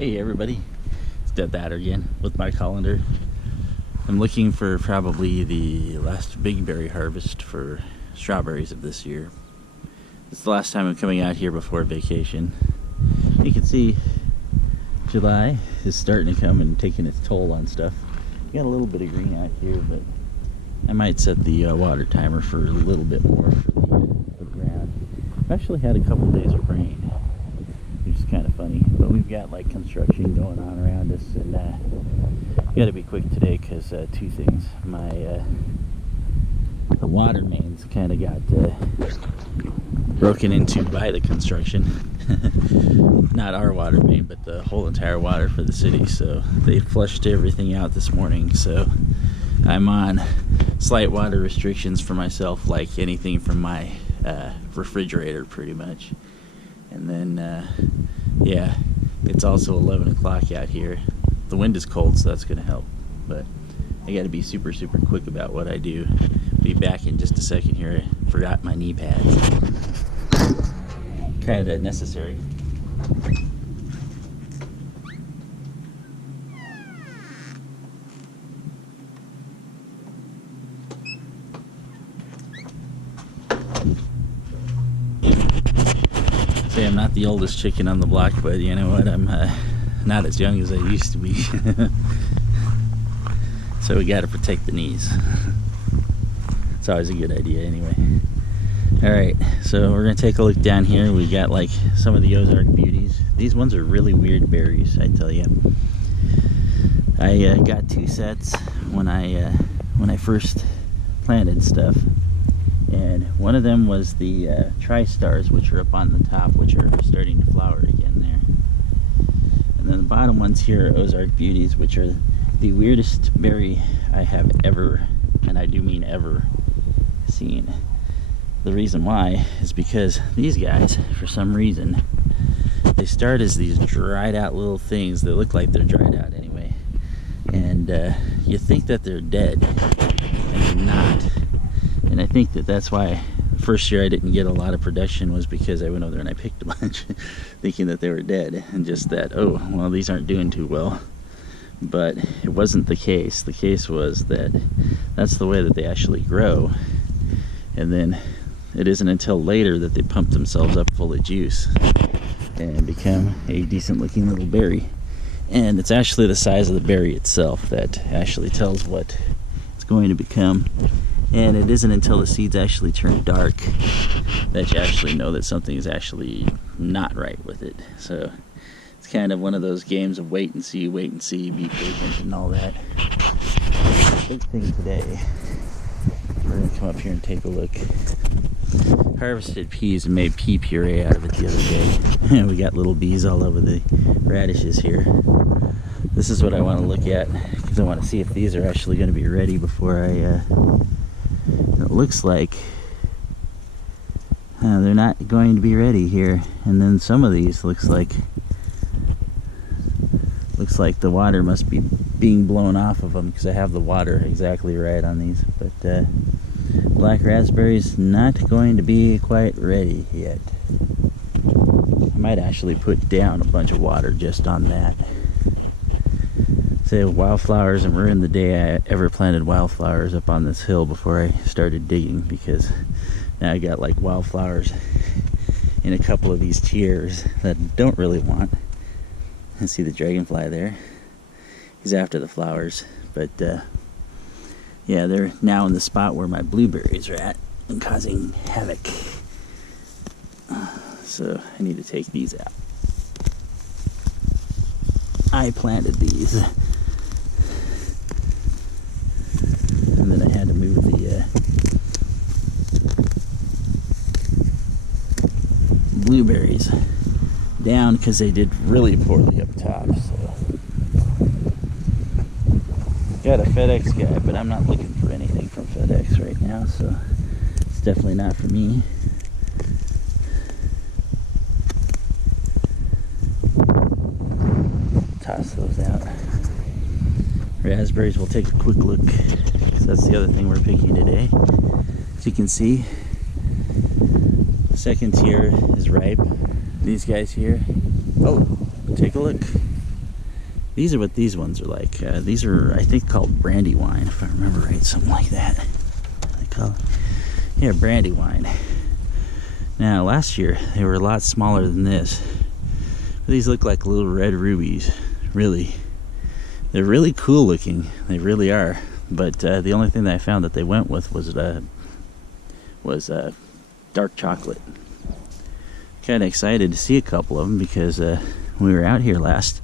Hey everybody, it's dethaddr again with my colander. I'm looking for probably the last big berry harvest for strawberries of this year. It's the last time I'm coming out here before vacation. You can see July is starting to come and taking its toll on stuff. Got a little bit of green out here, but I might set the water timer for a little bit more for the ground. I've actually had a couple days of rain, which is kind of funny, but we've got like construction going on around us, and got to be quick today because two things. The water mains kind of got broken into by the construction. Not our water main, but the whole entire water for the city. So they flushed everything out this morning, so I'm on slight water restrictions for myself, like anything from my refrigerator pretty much. And then yeah, it's also 11 o'clock out here. The wind is cold, so that's gonna help, but I got to be super quick about what I do. Be back in just a second here. I forgot my knee pads. Kind of necessary. Say I'm not the oldest chicken on the block, but you know what? I'm not as young as I used to be. So we got to protect the knees. It's always a good idea anyway. Alright, so we're going to take a look down here. We got like some of the Ozark beauties. These ones are really weird berries, I tell you. I got two sets when I first planted stuff. And one of them was the Tri-Stars, which are up on the top, which are starting to flower again there. And then the bottom ones here are Ozark Beauties, which are the weirdest berry I have ever, and I do mean ever, seen. The reason why is because these guys, for some reason, they start as these dried out little things. They look like they're dried out anyway. And you think that they're dead, and they're not. And I think that that's why the first year I didn't get a lot of production was because I went over there and I picked a bunch thinking that they were dead, and just that, oh, well, these aren't doing too well. But it wasn't the case. The case was that that's the way that they actually grow, and then it isn't until later that they pump themselves up full of juice and become a decent looking little berry. And it's actually the size of the berry itself that actually tells what it's going to become. And it isn't until the seeds actually turn dark that you actually know that something is actually not right with it. So it's kind of one of those games of wait and see, be patient and all that. Big thing today, we're going to come up here and take a look. Harvested peas and made pea puree out of it the other day. We got little bees all over the radishes here. This is what I want to look at, because I want to see if these are actually going to be ready before I... It looks like they're not going to be ready here. And then some of these looks like the water must be being blown off of them, because I have the water exactly right on these. But black raspberries not going to be quite ready yet. I might actually put down a bunch of water just on that. Say wildflowers, and ruined the day I ever planted wildflowers up on this hill before I started digging, because now I got like wildflowers in a couple of these tiers that I don't really want. And see the dragonfly there, he's after the flowers, but yeah, they're now in the spot where my blueberries are at and causing havoc. So I need to take these out. I planted these, and then I had to move the blueberries down because they did really poorly up top. So got a FedEx guy, but I'm not looking for anything from FedEx right now, so it's definitely not for me. Toss those out. Raspberries, we'll take a quick look. So that's the other thing we're picking today. As you can see, the second tier is ripe. These guys here, oh, take a look. These are what these ones are like. These are, I think, called brandy wine, if I remember right, something like that. I call it, yeah, brandy wine. Now, last year they were a lot smaller than this. But these look like little red rubies. Really, they're really cool looking. They really are. But the only thing that I found that they went with was dark chocolate. Kind of excited to see a couple of them because when we were out here last,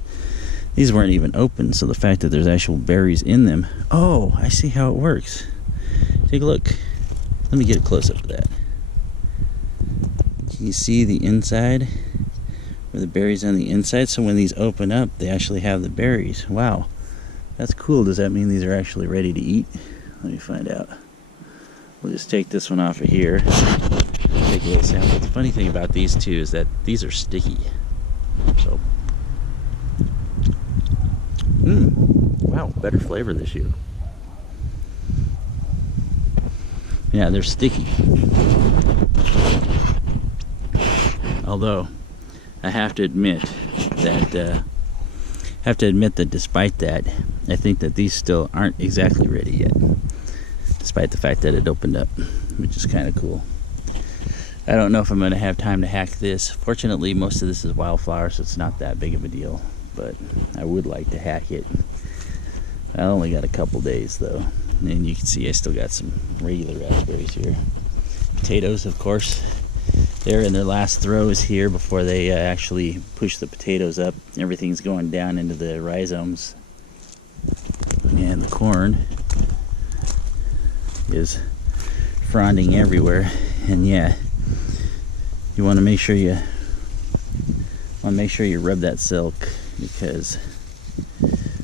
these weren't even open, so the fact that there's actual berries in them. Oh, I see how it works. Take a look. Let me get a close-up of that. Can you see the inside? Where the berries on the inside? So when these open up, they actually have the berries. Wow. That's cool. Does that mean these are actually ready to eat? Let me find out. We'll just take this one off of here. Take a little sample. The funny thing about these two is that these are sticky. So, wow, better flavor this year. Yeah, they're sticky. Although, I have to admit that despite that, I think that these still aren't exactly ready yet. Despite the fact that it opened up, which is kind of cool. I don't know if I'm going to have time to hack this. Fortunately, most of this is wildflower, so it's not that big of a deal. But I would like to hack it. I only got a couple days, though. And you can see I still got some regular raspberries here. Potatoes, of course. They're in their last throes here before they actually push the potatoes up. Everything's going down into the rhizomes. And the corn is fronding everywhere. And yeah, you want to make sure you rub that silk, because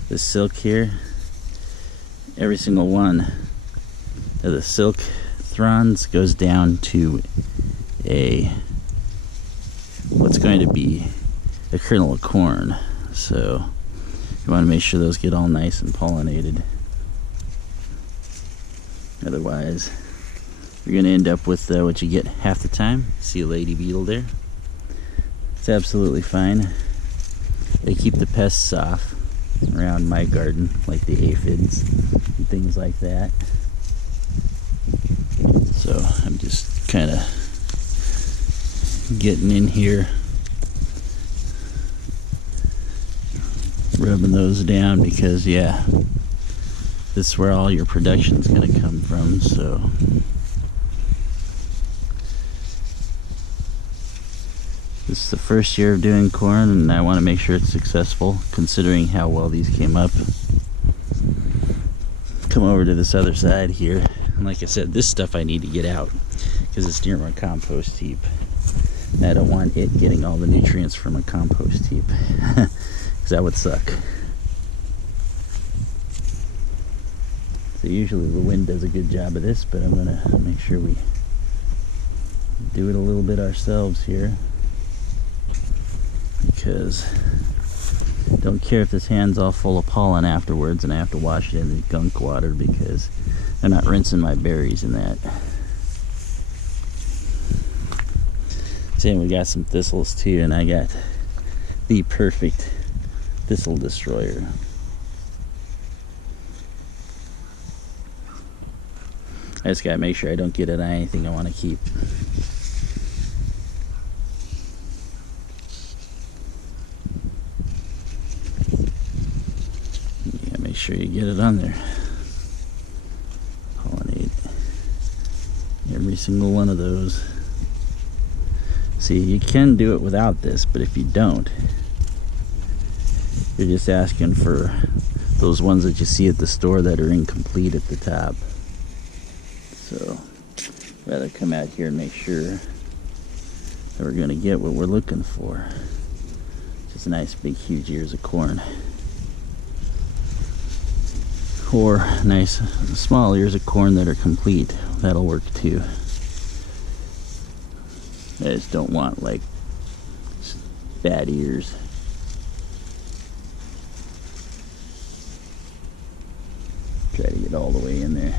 the silk here, every single one of the silk fronds goes down to what's going to be a kernel of corn. So you want to make sure those get all nice and pollinated. Otherwise, you're going to end up with what you get half the time. See a lady beetle there? It's absolutely fine. They keep the pests off around my garden, like the aphids and things like that. So I'm just kind of getting in here, rubbing those down, because yeah, this is where all your production is going to come from. So this is the first year of doing corn, and I want to make sure it's successful, considering how well these came up. Come over to this other side here, and like I said, this stuff I need to get out because it's near my compost heap, and I don't want it getting all the nutrients from a compost heap, because that would suck. So usually the wind does a good job of this, but I'm going to make sure we do it a little bit ourselves here, because I don't care if this hand's all full of pollen afterwards and I have to wash it in the gunk water, because I'm not rinsing my berries in that. See, we got some thistles too, and I got the perfect thistle destroyer. I just gotta make sure I don't get it on anything I want to keep. You gotta make sure you get it on there. Pollinate every single one of those. See, you can do it without this, but if you don't, you're just asking for those ones that you see at the store that are incomplete at the top. So, rather come out here and make sure that we're going to get what we're looking for. Just nice, big, huge ears of corn. Or nice, small ears of corn that are complete. That'll work too. I just don't want, like, bad ears. Try to get all the way in there.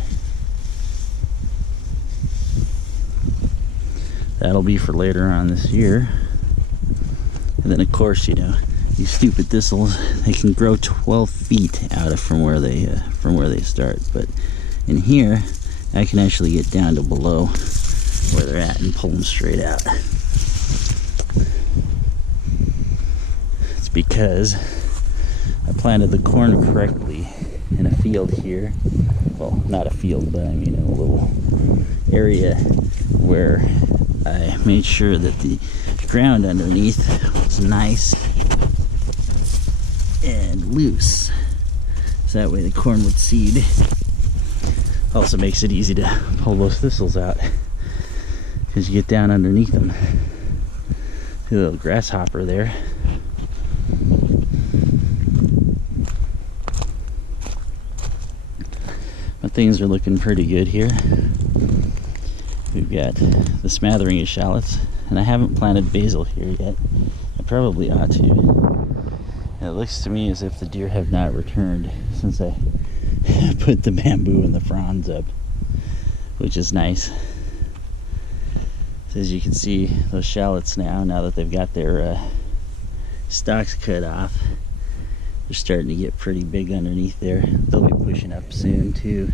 That'll be for later on this year. And then, of course, you know, these stupid thistles, they can grow 12 feet out of from where they start. But in here, I can actually get down to below where they're at and pull them straight out. It's because I planted the corn correctly in a field here. Well, not a field, but I mean a little area where I made sure that the ground underneath was nice and loose, so that way the corn would seed. Also makes it easy to pull those thistles out because you get down underneath them. See the little grasshopper there. But things are looking pretty good here. We've got the smattering of shallots, and I haven't planted basil here yet. I probably ought to. And it looks to me as if the deer have not returned since I put the bamboo and the fronds up, which is nice. So as you can see, those shallots now that they've got their stalks cut off, they're starting to get pretty big underneath there. They'll be pushing up soon too.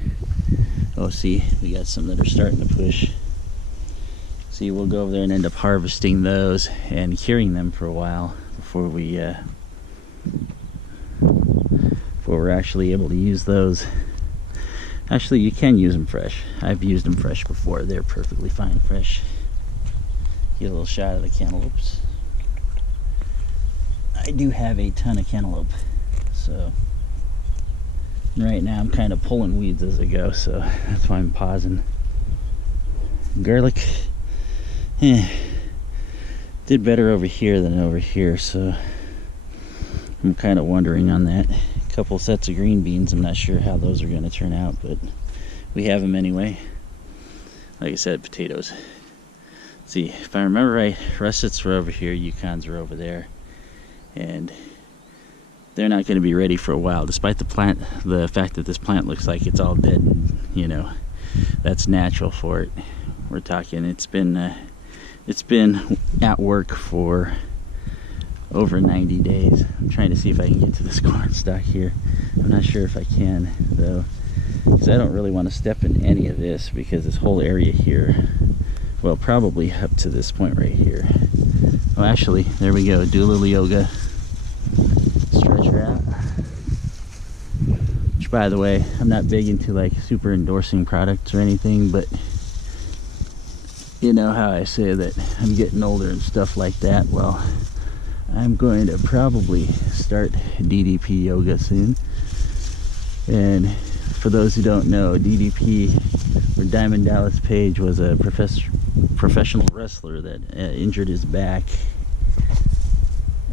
Oh, see, we got some that are starting to push. See, we'll go over there and end up harvesting those and curing them for a while before we're actually able to use those. Actually, you can use them fresh. I've used them fresh before. They're perfectly fine fresh. Get a little shot of the cantaloupes. I do have a ton of cantaloupe, so right now I'm kind of pulling weeds as I go, so that's why I'm pausing. Garlic, did better over here than over here, so I'm kind of wondering on that. A couple sets of green beans, I'm not sure how those are going to turn out, but we have them anyway. Like I said, potatoes. See, if I remember right, russets were over here, Yukons were over there, and they're not going to be ready for a while, despite the fact that this plant looks like it's all dead, and, you know, that's natural for it. We're talking, it's been at work for over 90 days. I'm trying to see if I can get to this corn stalk here. I'm not sure if I can, though, because I don't really want to step in any of this, because this whole area here, well, probably up to this point right here. Oh, actually, there we go. Do a little yoga. Stretch her out. Which, by the way, I'm not big into like super endorsing products or anything, but you know how I say that I'm getting older and stuff like that. Well, I'm going to probably start DDP yoga soon. And for those who don't know, DDP, or Diamond Dallas Page, was a professional wrestler that injured his back,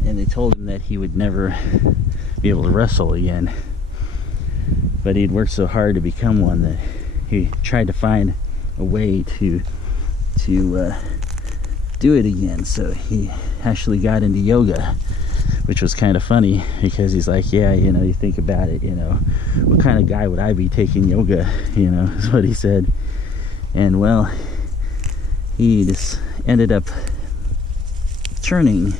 and they told him that he would never be able to wrestle again, but he'd worked so hard to become one that he tried to find a way to do it again. So he actually got into yoga, which was kind of funny, because he's like, yeah, you know, you think about it, you know, what kind of guy would I be taking yoga, you know, is what he said. And well, he just ended up turning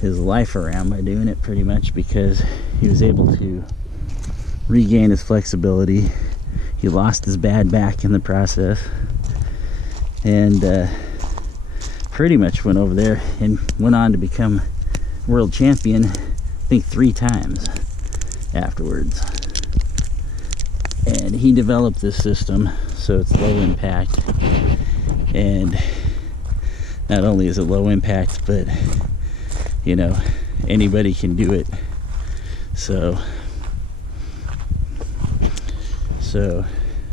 his life around by doing it, pretty much, because he was able to regain his flexibility. He lost his bad back in the process, and pretty much went over there and went on to become world champion, I think 3 times afterwards. And he developed this system so it's low impact, and not only is it low impact, but you know, anybody can do it. So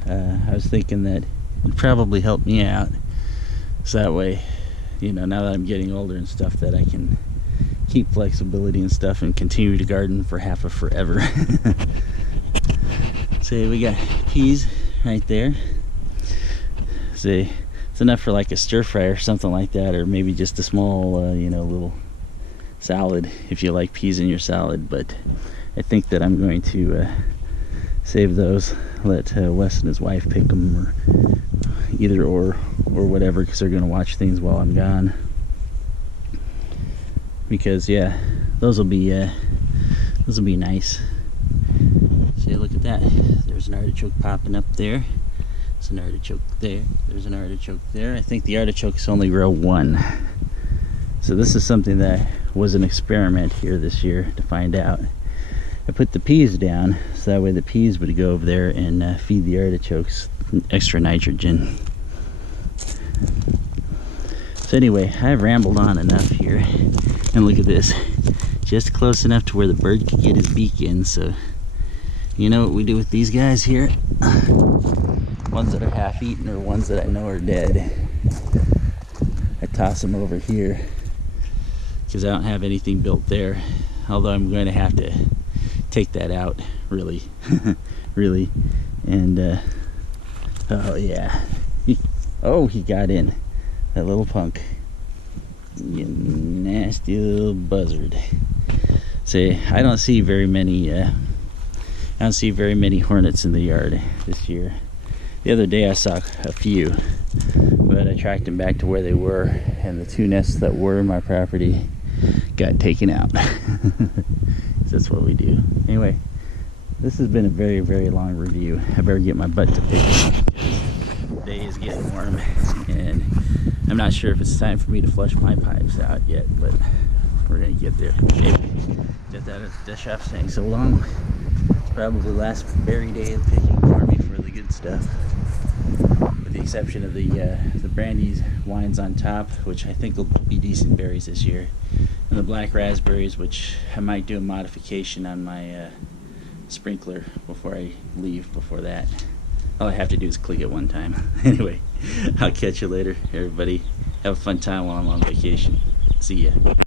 I was thinking that it'd probably help me out, so that way, you know, now that I'm getting older and stuff, that I can keep flexibility and stuff and continue to garden for half of forever. See, we got peas right there. See, it's enough for like a stir fry or something like that, or maybe just a small you know, little salad if you like peas in your salad. But I think that I'm going to save those, let Wes and his wife pick them, or either or whatever, because they're going to watch things while I'm gone. Because yeah, those will be nice. See, look at that. There's an artichoke popping up there. There's an artichoke there. There's an artichoke there. I think the artichokes only grow one. So this is something that was an experiment here this year to find out. I put the peas down so that way the peas would go over there and feed the artichokes extra nitrogen. So anyway, I've rambled on enough here, and look at this, just close enough to where the bird could get his beak in. So you know what we do with these guys here, ones that are half eaten or ones that I know are dead, I toss them over here because I don't have anything built there, although I'm going to have to take that out really really. And oh yeah, oh, he got in, that little punk, you nasty little buzzard. See, I don't see very many hornets in the yard this year. The other day I saw a few, but I tracked them back to where they were, and the two nests that were in my property got taken out. That's what we do. Anyway, this has been a very, very long review. I better get my butt to picking because the day is getting warm, and I'm not sure if it's time for me to flush my pipes out yet, but we're gonna get there. Anyway, get that at the chef saying so long. Probably the last berry day of picking for me for the good stuff, with the exception of the brandy wines on top, which I think will be decent berries this year, and the black raspberries, which I might do a modification on my sprinkler before I leave. Before that, all I have to do is click it one time. Anyway, I'll catch you later, everybody. Have a fun time while I'm on vacation. See ya.